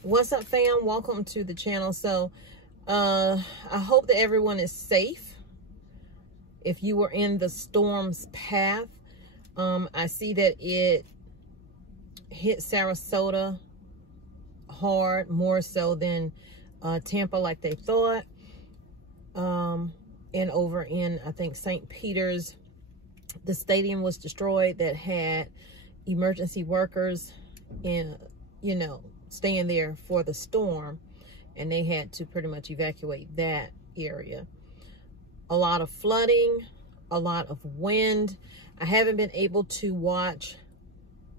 What's up, fam? Welcome to the channel. So I hope that everyone is safe. If you were in the storm's path, I see that it hit Sarasota hard, more so than Tampa like they thought. And over in, I think, St. Peter's, the stadium was destroyed that had emergency workers in, you know, staying there for the storm, and they had to pretty much evacuate that area. A lot of flooding, a lot of wind. I haven't been able to watch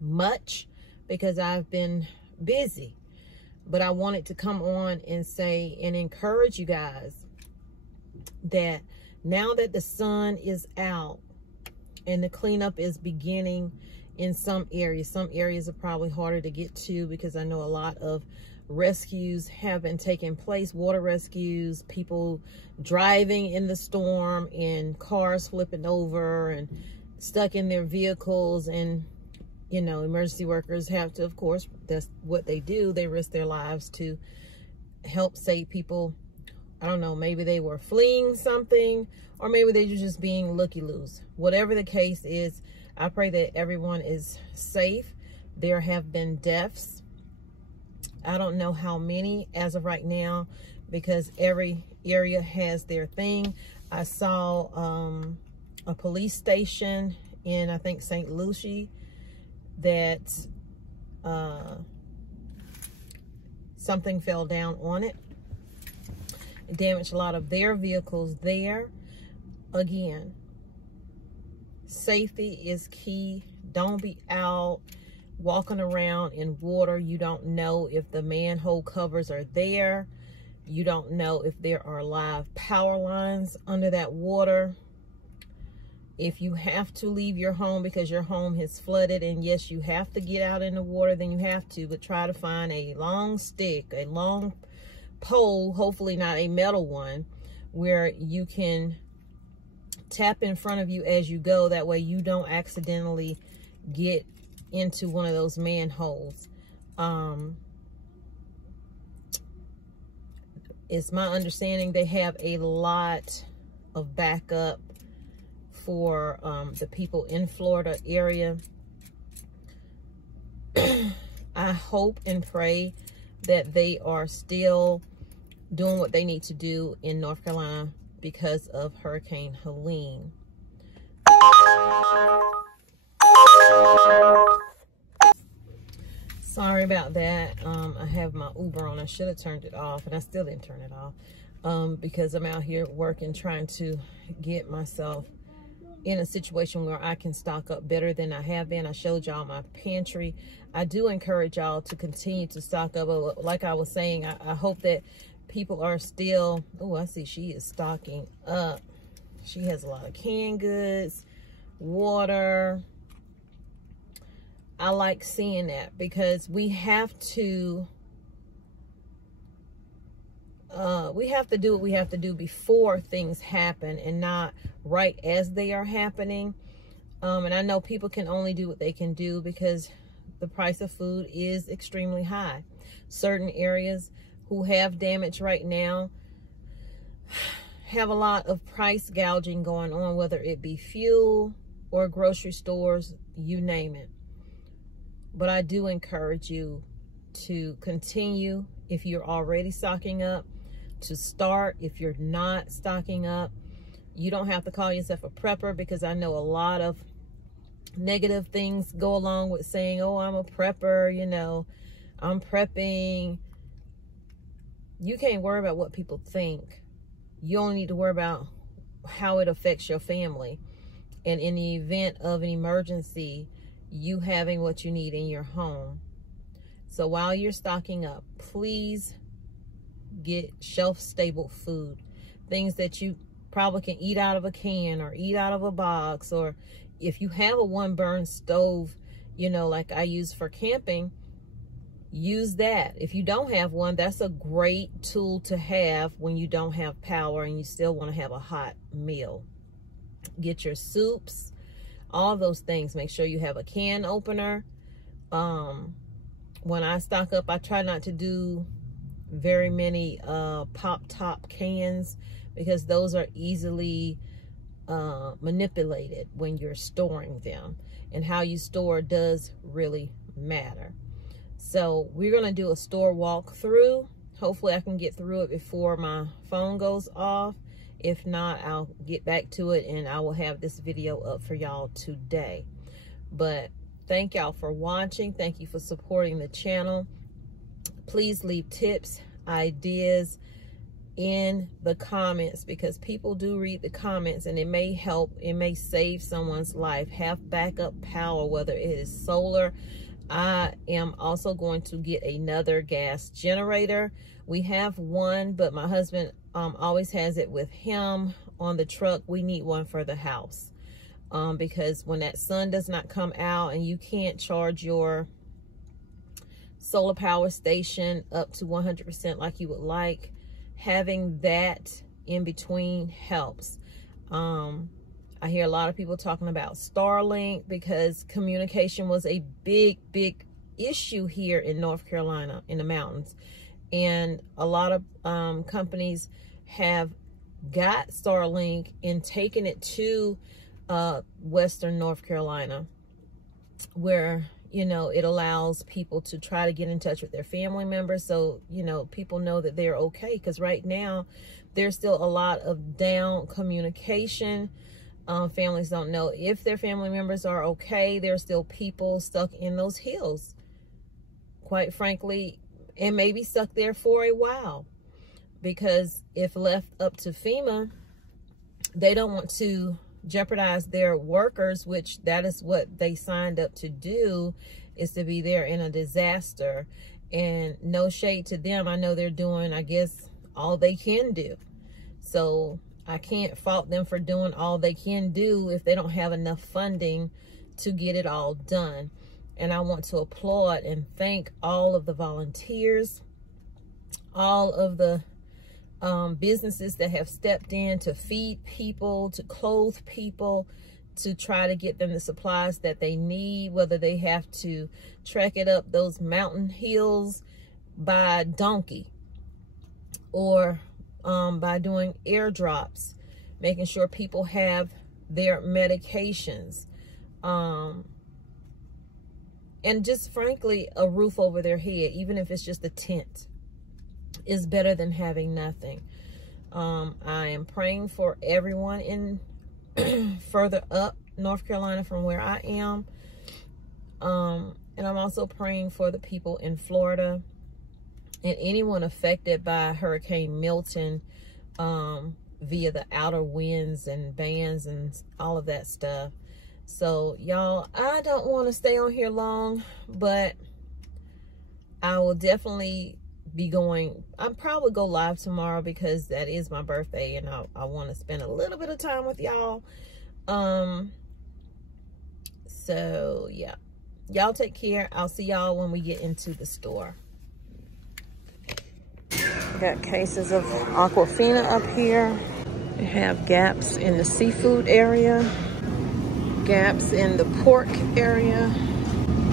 much because I've been busy, but I wanted to come on and say and encourage you guys that now that the sun is out and the cleanup is beginning in some areas are probably harder to get to because I know a lot of rescues have been taking place, water rescues, people driving in the storm and cars flipping over and stuck in their vehicles. And, you know, emergency workers have to, of course, that's what they do. They risk their lives to help save people. I don't know, maybe they were fleeing something, or maybe they were just being looky-loos. Whatever the case is, I pray that everyone is safe. There have been deaths. I don't know how many as of right now because every area has their thing. I saw a police station in, I think, St. Lucie that something fell down on it. It damaged a lot of their vehicles there. Again, safety is key. Don't be out walking around in water. You don't know if the manhole covers are there. You don't know if there are live power lines under that water. If you have to leave your home because your home has flooded, and yes, you have to get out in the water, then you have to, but try to find a long stick, a long pole, hopefully not a metal one, where you can tap in front of you as you go. That way you don't accidentally get into one of those manholes. It's my understanding they have a lot of backup for the people in Florida area. I hope and pray that they are still doing what they need to do in North Carolina because of Hurricane Helene. Sorry about that. I have my Uber on. I should have turned it off, and I still didn't turn it off because I'm out here working, trying to get myself in a situation where I can stock up better than I have been. I showed y'all my pantry. I do encourage y'all to continue to stock up. Like I was saying, I hope that people are still, oh, I see she is stocking up. She has a lot of canned goods, water. I like seeing that because we have to do what we have to do before things happen and not right as they are happening. And I know people can only do what they can do because the price of food is extremely high. Certain areas who have damage right now have a lot of price gouging going on, whether it be fuel or grocery stores, you name it. But I do encourage you to continue, if you're already stocking up, to start. If you're not stocking up, you don't have to call yourself a prepper, because I know a lot of negative things go along with saying, oh, I'm a prepper, you know, I'm prepping. You can't worry about what people think. You only need to worry about how it affects your family. And in the event of an emergency, you having what you need in your home. So while you're stocking up, please get shelf-stable food. Things that you probably can eat out of a can or eat out of a box. Or if you have a one-burn stove, you know, like I use for camping, use that. If you don't have one, that's a great tool to have when you don't have power and you still want to have a hot meal. Get your soups, all those things. Make sure you have a can opener, when I stock up, I try not to do very many pop top cans, because those are easily manipulated when you're storing them, and how you store does really matter. So we're going to do a store walkthrough. Hopefully I can get through it before my phone goes off. If not, I'll get back to it and I will have this video up for y'all today. But thank y'all for watching. Thank you for supporting the channel. Please leave tips, ideas in the comments, because people do read the comments and it may help, it may save someone's life. Have backup power, whether it is solar. I am also going to get another gas generator. We have one, but my husband always has it with him on the truck. We need one for the house, because when that sun does not come out and you can't charge your solar power station up to 100% like you would like, having that in between helps. I hear a lot of people talking about Starlink, because communication was a big issue here in North Carolina in the mountains. And a lot of companies have got Starlink and taken it to Western North Carolina, where, you know, it allows people to try to get in touch with their family members. So, you know, people know that they're okay, because right now there's still a lot of down communication. Families don't know if their family members are okay. There's still people stuck in those hills, quite frankly, and maybe stuck there for a while, because if left up to FEMA, they don't want to jeopardize their workers, which that is what they signed up to do, is to be there in a disaster. And no shade to them, I know they're doing, I guess, all they can do. So I can't fault them for doing all they can do if they don't have enough funding to get it all done. And I want to applaud and thank all of the volunteers, all of the businesses that have stepped in to feed people, to clothe people, to try to get them the supplies that they need, whether they have to trek it up those mountain hills by donkey, or by doing airdrops, making sure people have their medications, and just frankly a roof over their head, even if it's just a tent, is better than having nothing. I am praying for everyone in further up North Carolina from where I am, and I'm also praying for the people in Florida and anyone affected by Hurricane Milton, via the outer winds and bands and all of that stuff. So y'all, I don't want to stay on here long, but I will definitely be going, I'll probably go live tomorrow, because that is my birthday and I want to spend a little bit of time with y'all. So yeah, y'all take care. I'll see y'all when we get into the store. Got cases of Aquafina up here. We have gaps in the seafood area, gaps in the pork area.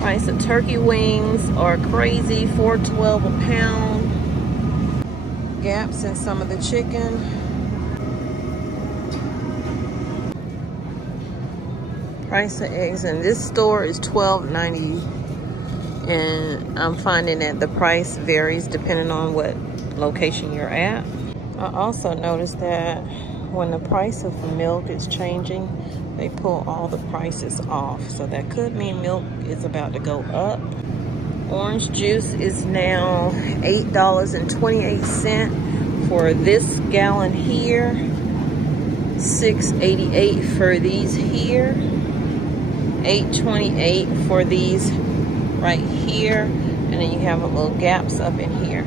Price of turkey wings are crazy, $4.12 a pound. Gaps in some of the chicken. Price of eggs in this store is $12.90, and I'm finding that the price varies depending on what location you're at. I also noticed that when the price of milk is changing, they pull all the prices off. So that could mean milk is about to go up. Orange juice is now $8.28 for this gallon here. $6.88 for these here. $8.28 for these right here. And then you have a little gaps up in here.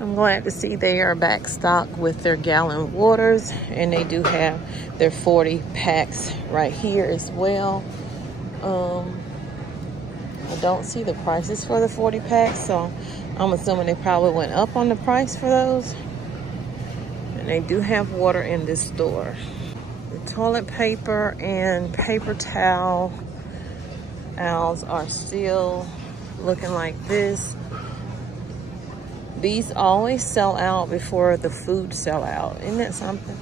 I'm glad to see they are back stock with their gallon waters, and they do have their 40 packs right here as well. I don't see the prices for the 40 packs, so I'm assuming they probably went up on the price for those. And they do have water in this store. The toilet paper and paper towel aisles are still looking like this. These always sell out before the food sell out. Isn't that something?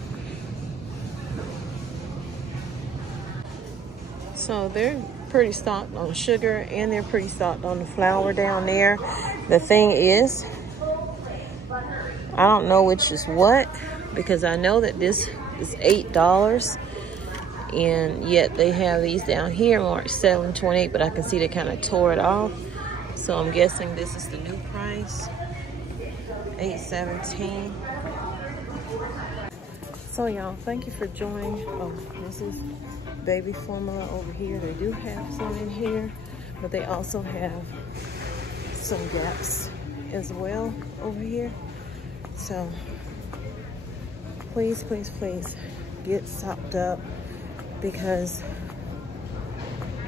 So they're pretty stocked on sugar and they're pretty stocked on the flour down there. The thing is, I don't know which is what, because I know that this is $8 and yet they have these down here marked $7.28, but I can see they kind of tore it off. So I'm guessing this is the new price, $8.17. So y'all, thank you for joining. Oh, this is baby formula over here. They do have some in here, but they also have some gaps as well over here. So please, please, please get stocked up, because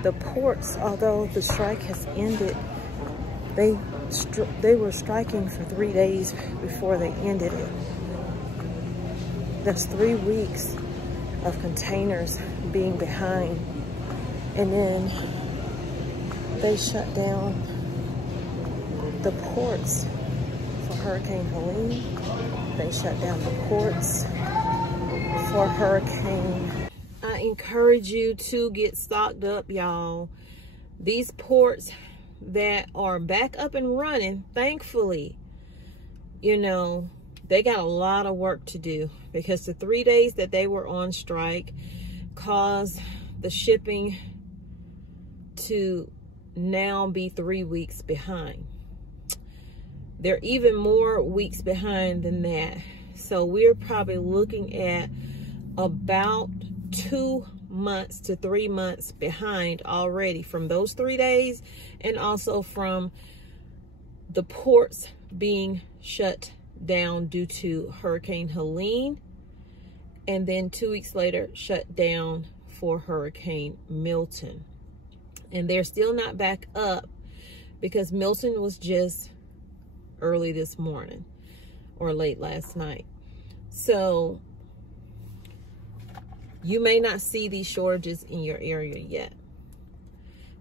the ports, although the strike has ended, they were striking for 3 days before they ended it. That's 3 weeks of containers being behind. And then they shut down the ports for Hurricane Helene. They shut down the ports for Hurricane. I encourage you to get stocked up, y'all. These ports that are back up and running, thankfully, you know, they got a lot of work to do, because the 3 days that they were on strike caused the shipping to now be 3 weeks behind. They're even more weeks behind than that. So we're probably looking at about 2 months to 3 months behind already from those 3 days, and also from the ports being shut down due to Hurricane Helene, and then 2 weeks later shut down for Hurricane Milton. And they're still not back up, because Milton was just early this morning or late last night. So you may not see these shortages in your area yet.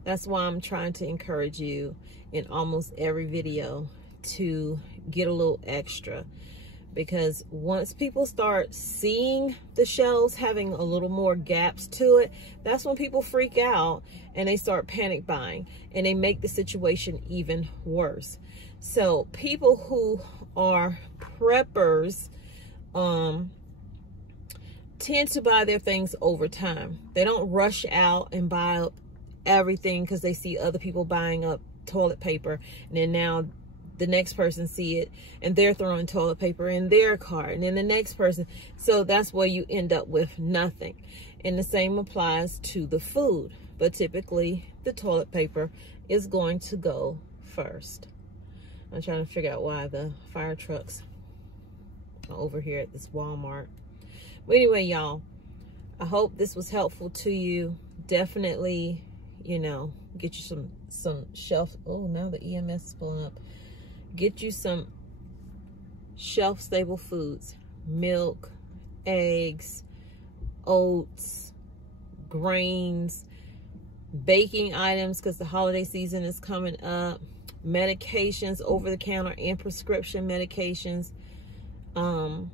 That's why I'm trying to encourage you in almost every video to get a little extra, because once people start seeing the shelves having a little more gaps to it, that's when people freak out and they start panic buying, and they make the situation even worse. So people who are preppers tend to buy their things over time. They don't rush out and buy up everything because they see other people buying up toilet paper, and then now the next person see it and they're throwing toilet paper in their cart, and then the next person. So that's where you end up with nothing. And the same applies to the food, but typically the toilet paper is going to go first. I'm trying to figure out why the fire trucks are over here at this Walmart. But anyway, y'all, I hope this was helpful to you. Definitely, you know, get you some shelf. Oh, now the EMS is pulling up. Get you some shelf-stable foods: milk, eggs, oats, grains, baking items, because the holiday season is coming up, medications, over-the-counter and prescription medications, and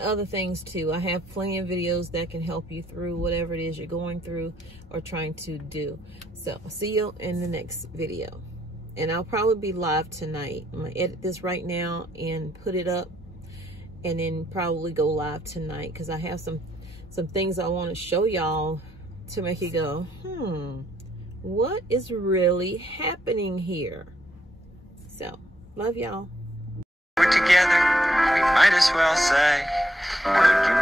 other things too. I have plenty of videos that can help you through whatever it is you're going through or trying to do. So I'll see you in the next video. And I'll probably be live tonight. I'm gonna edit this right now and put it up, and then probably go live tonight, because I have some things I want to show y'all to make you go, what is really happening here? So, love y'all. We're together, we might as well say, would you